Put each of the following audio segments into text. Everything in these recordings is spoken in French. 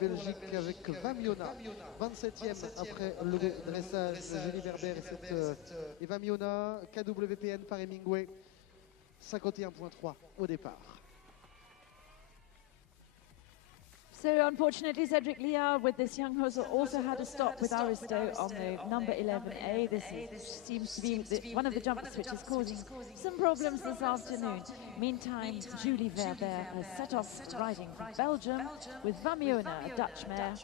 Belgique avec Vamiona, 27e après le dressage de Julie Verber et Vamiona, KWPN par Hemingway, 51.3 au départ. So unfortunately, Cedric Liard with this young horse also had a stop with Aristo on the number 11A. Seems to be one of the jumps which is causing some problems this afternoon. Meantime, Julie Verber has set off riding from Belgium with Vamiona, a Dutch mare.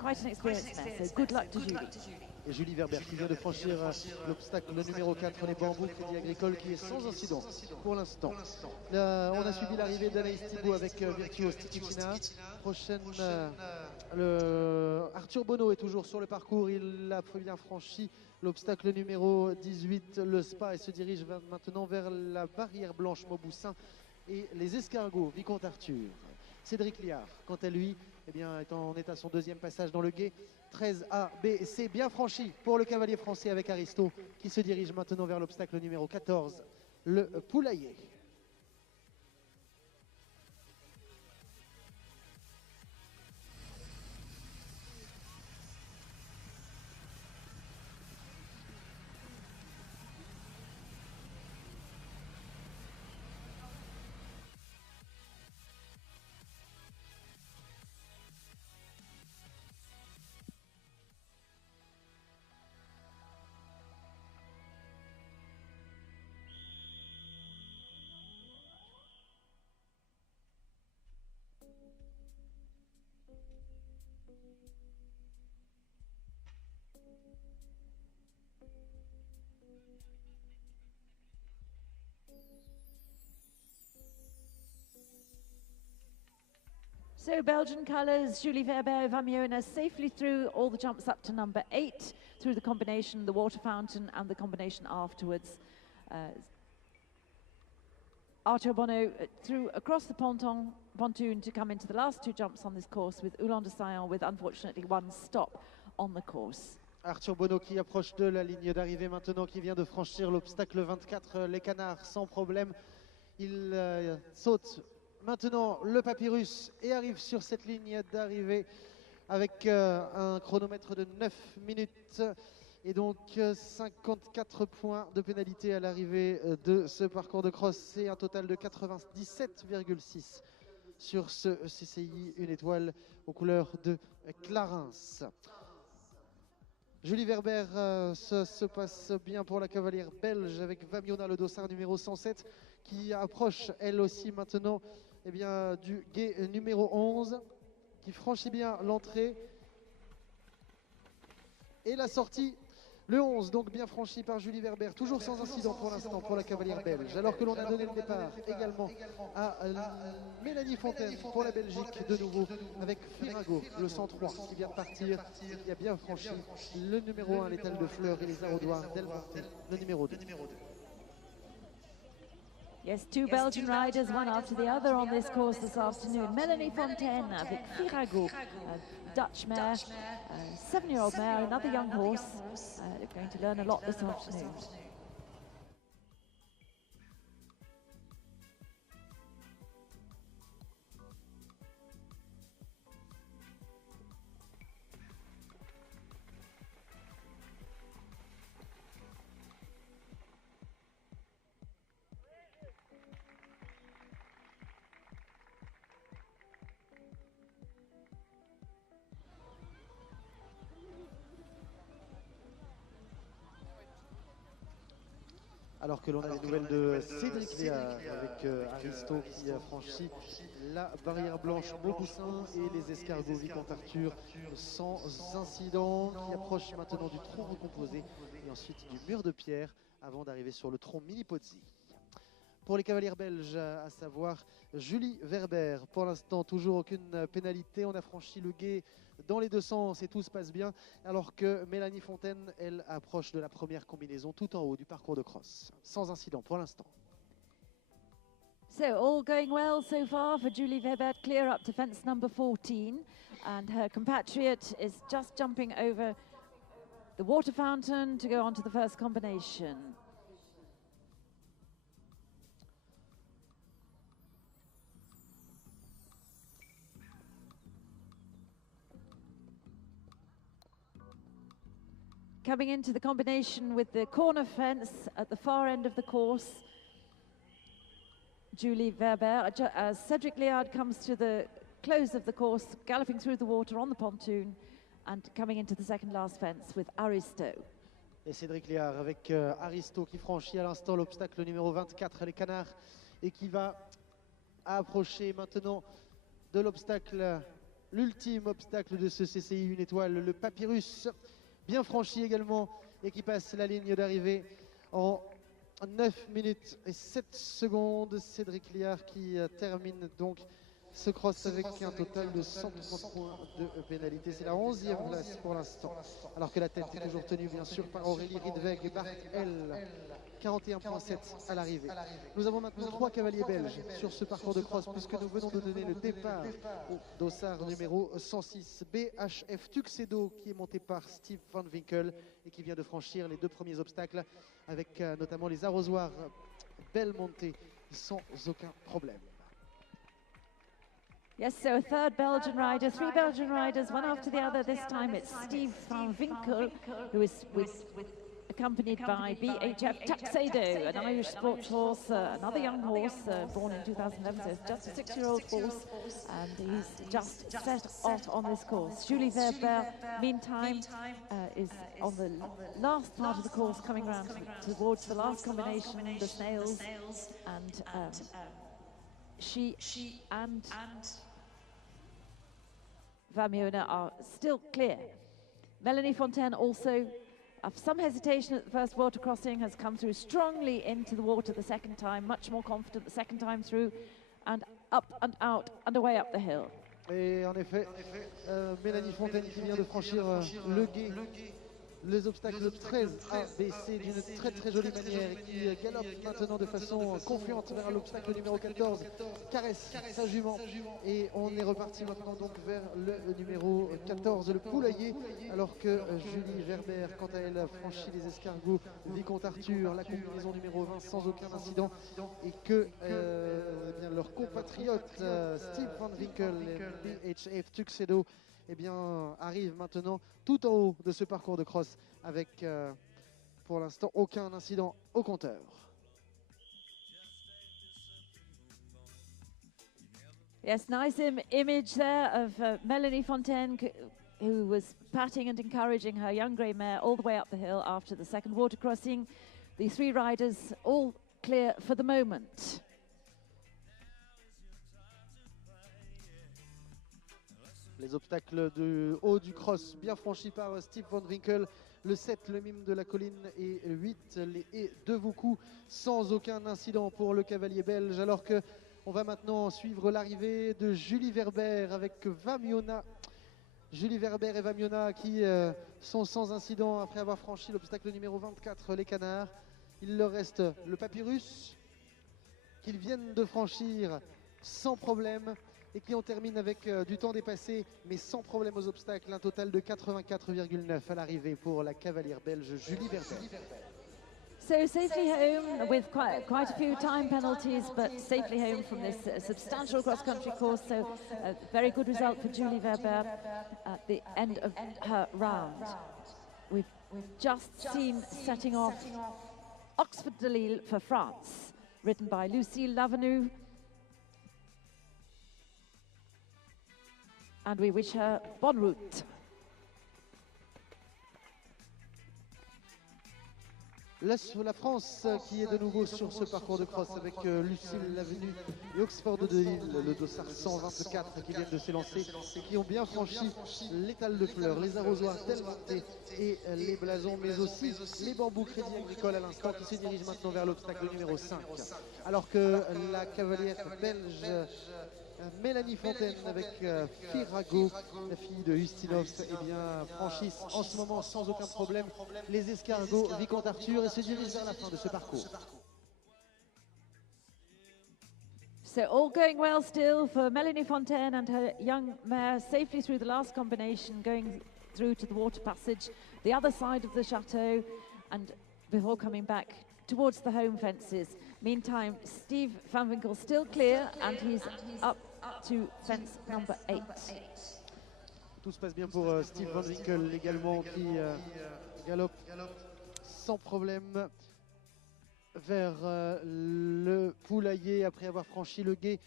Quite an experienced mare, so good luck to Julie. Et Julie Verber qui vient de franchir l'obstacle numéro 4, les bambous Crédit Agricole, qui est sans incident pour l'instant. On a suivi l'arrivée d'Anaïs Thibault avec Virtuos Titifina. Prochaine, Arthur Bonneau est toujours sur le parcours. Il a bien franchi l'obstacle numéro 18, le Spa, et se dirige maintenant vers la barrière blanche Mauboussin et les escargots Vicomte Arthur. Cédric Liard, quant à lui, est à son deuxième passage dans le guet. 13A, B et C, bien franchi pour le cavalier français avec Aristo, qui se dirige maintenant vers l'obstacle numéro 14, le Poulailler. So Belgian colours, Julie Verber, Vamiona safely through all the jumps up to number 8, through the combination, the water fountain and the combination afterwards. Arthur Bonneau through across the pontoon to come into the last two jumps on this course with Ulan de Saillant, with unfortunately one stop on the course. Arthur Bonneau qui approche de la ligne d'arrivée maintenant, qui vient de franchir l'obstacle 24, les canards sans problème. Il saute maintenant le papyrus et arrive sur cette ligne d'arrivée avec un chronomètre de 9 minutes et donc 54 points de pénalité à l'arrivée de ce parcours de cross et un total de 97,6 sur ce CCI, une étoile aux couleurs de Clarins. Julie Verber, ça se passe bien pour la cavalière belge avec Vamiona, le dossard numéro 107, qui approche elle aussi maintenant du guet numéro 11, qui franchit bien l'entrée et la sortie. Le 11, donc bien franchi par Julie Verber, toujours sans incident pour l'instant pour la cavalière belge, alors que l'on a donné le départ également à Mélanie Fontaine pour la Belgique de nouveau, avec Firago, le 103, qui vient de partir, qui a bien franchi le numéro 1, l'étal de fleurs, et les arrodoirs Del Monte, le numéro 2. Yes, two Belgian riders, one after the other on this course this afternoon. Melanie Fontaine avec Firago, a Dutch mare, 7-year-old mare, another young horse. They're going to learn a lot this afternoon. Alors que l'on a les nouvelles de Cédric Liard avec Aristo qui a franchi la barrière blanche Mauboussin et les escargots Vicomte Arthur sans incident, qui approche maintenant du tronc recomposé et ensuite du mur de pierre avant d'arriver sur le tronc Mini Pozzi. Pour les cavalières belges, à savoir Julie Verber, pour l'instant toujours aucune pénalité, on a franchi le guet dans les deux sens et tout se passe bien, alors que Mélanie Fontaine, elle, approche de la première combinaison tout en haut du parcours de cross, sans incident pour l'instant. So all going well so far for Julie Verber, clear up to fence number 14, and her compatriot is just jumping over the water fountain to go on to the first combination. coming into the combination with the corner fence at the far end of the course, Julie Verber. As Cedric Liard comes to the close of the course, galloping through the water on the pontoon and coming into the second last fence with Aristo. Et Cédric Liard avec Aristo qui franchit à l'instant l'obstacle numéro 24, les Canards, et qui va approcher maintenant de l'obstacle, l'ultime obstacle de ce CCI 1 étoile, le Papyrus, bien franchi également, et qui passe la ligne d'arrivée en 9 minutes et 7 secondes. Cédric Liard qui termine donc ce cross avec un total de 130 points de pénalité. C'est la 11e place pour l'instant, alors que la tête est toujours tenue bien sûr par Aurélie Riedweg et Bart L. 41,7 à l'arrivée. Nous avons maintenant 3 cavaliers belges sur ce parcours de cross, puisque nous venons de donner le départ au dossard numéro 106 BHF Tuxedo, qui est monté par Steve Van Winkel et qui vient de franchir les 2 premiers obstacles avec notamment les arrosoirs Belmonte sans aucun problème. Yes, so a third Belgian rider, 3 Belgian riders, one after the other. This time it's Steve Van Winkel, who is accompanied by BHF Tuxedo, an Irish sports horse, another young horse born in 2011, so it's just a 6-year-old horse, and he's just set off on this course. Julie Verber, meantime, is on the last part of the course, coming round towards the last combination, the snails, and she and Vamiona are still clear. Melanie Fontaine also, of some hesitation at the first water crossing, has come through strongly into the water the second time, much more confident the second time through, and up and out and away up the hill. Et en effet, Mélanie Fontaine qui vient de franchir le gué, les obstacles 13 A, B, C d'une très jolie manière, et qui galope maintenant de façon confiante vers l'obstacle numéro 14, caresse sa jument, et on est reparti maintenant donc vers le numéro 14, le poulailler, alors que Julie Verber, quant à elle, franchit les escargots Vicomte Arthur, la combinaison numéro 20 sans aucun incident, et que eh bien, leur compatriote Steve Van Winkel et BHF Tuxedo eh bien, arrive maintenant tout en haut de ce parcours de cross avec pour l'instant aucun incident au compteur. Yes, nice image there of Melanie Fontaine, who was patting and encouraging her young grey mare all the way up the hill after the second water crossing. The 3 riders all clear for the moment. Les obstacles du haut du cross bien franchis par Steve Van Winkel, le 7, le mime de la colline, et 8, les haies de Voucou, sans aucun incident pour le cavalier belge, alors que on va maintenant suivre l'arrivée de Julie Verber avec Vamiona. Julie Verber et Vamiona qui sont sans incident après avoir franchi l'obstacle numéro 24, les Canards. Il leur reste le Papyrus qu'ils viennent de franchir sans problème, et qui on termine avec du temps dépassé, mais sans problème aux obstacles. Un total de 84,9 à l'arrivée pour la cavalière belge Julie Verber. So safely home with quite a few time penalties, but safely home from this substantial cross-country course. So a very good result for Julie Verber at the end of her round. We've just seen setting off Oxford de Lille for France, ridden by Lucille Lavenu. And we wish her bonne route. La France qui est de nouveau sur ce parcours de cross avec Lucille Lavenu et Oxford de Lille, le dossard 124 qui viennent de s'élancer et qui ont bien franchi l'étal de fleurs, les arrosoirs Belmonte et les blasons, mais aussi les bambous Crédit Agricole à l'instant, qui se dirigent maintenant vers l'obstacle numéro 5. Alors que la cavalière belge Mélanie Fontaine avec Firago, la fille de Ustinov, eh bien, franchissent en ce moment sans aucun problème les escargots Vicomte Arthur et se dirigent vers la fin de ce parcours. So all going well still for Melanie Fontaine and her young mare, safely through the last combination, going through to the water passage, the other side of the chateau, and before coming back towards the home fences. Meantime, Steve Van Winkel still clear, and he's up to fence number 8. Tout se passe bien pour Steve Van Winkel également, qui Galope sans problème vers le poulailler après avoir franchi le gué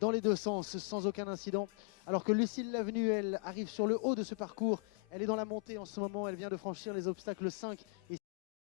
dans les deux sens sans aucun incident. Alors que Lucille Lavenue, elle arrive sur le haut de ce parcours. Elle est dans la montée en ce moment, elle vient de franchir les obstacles 5 et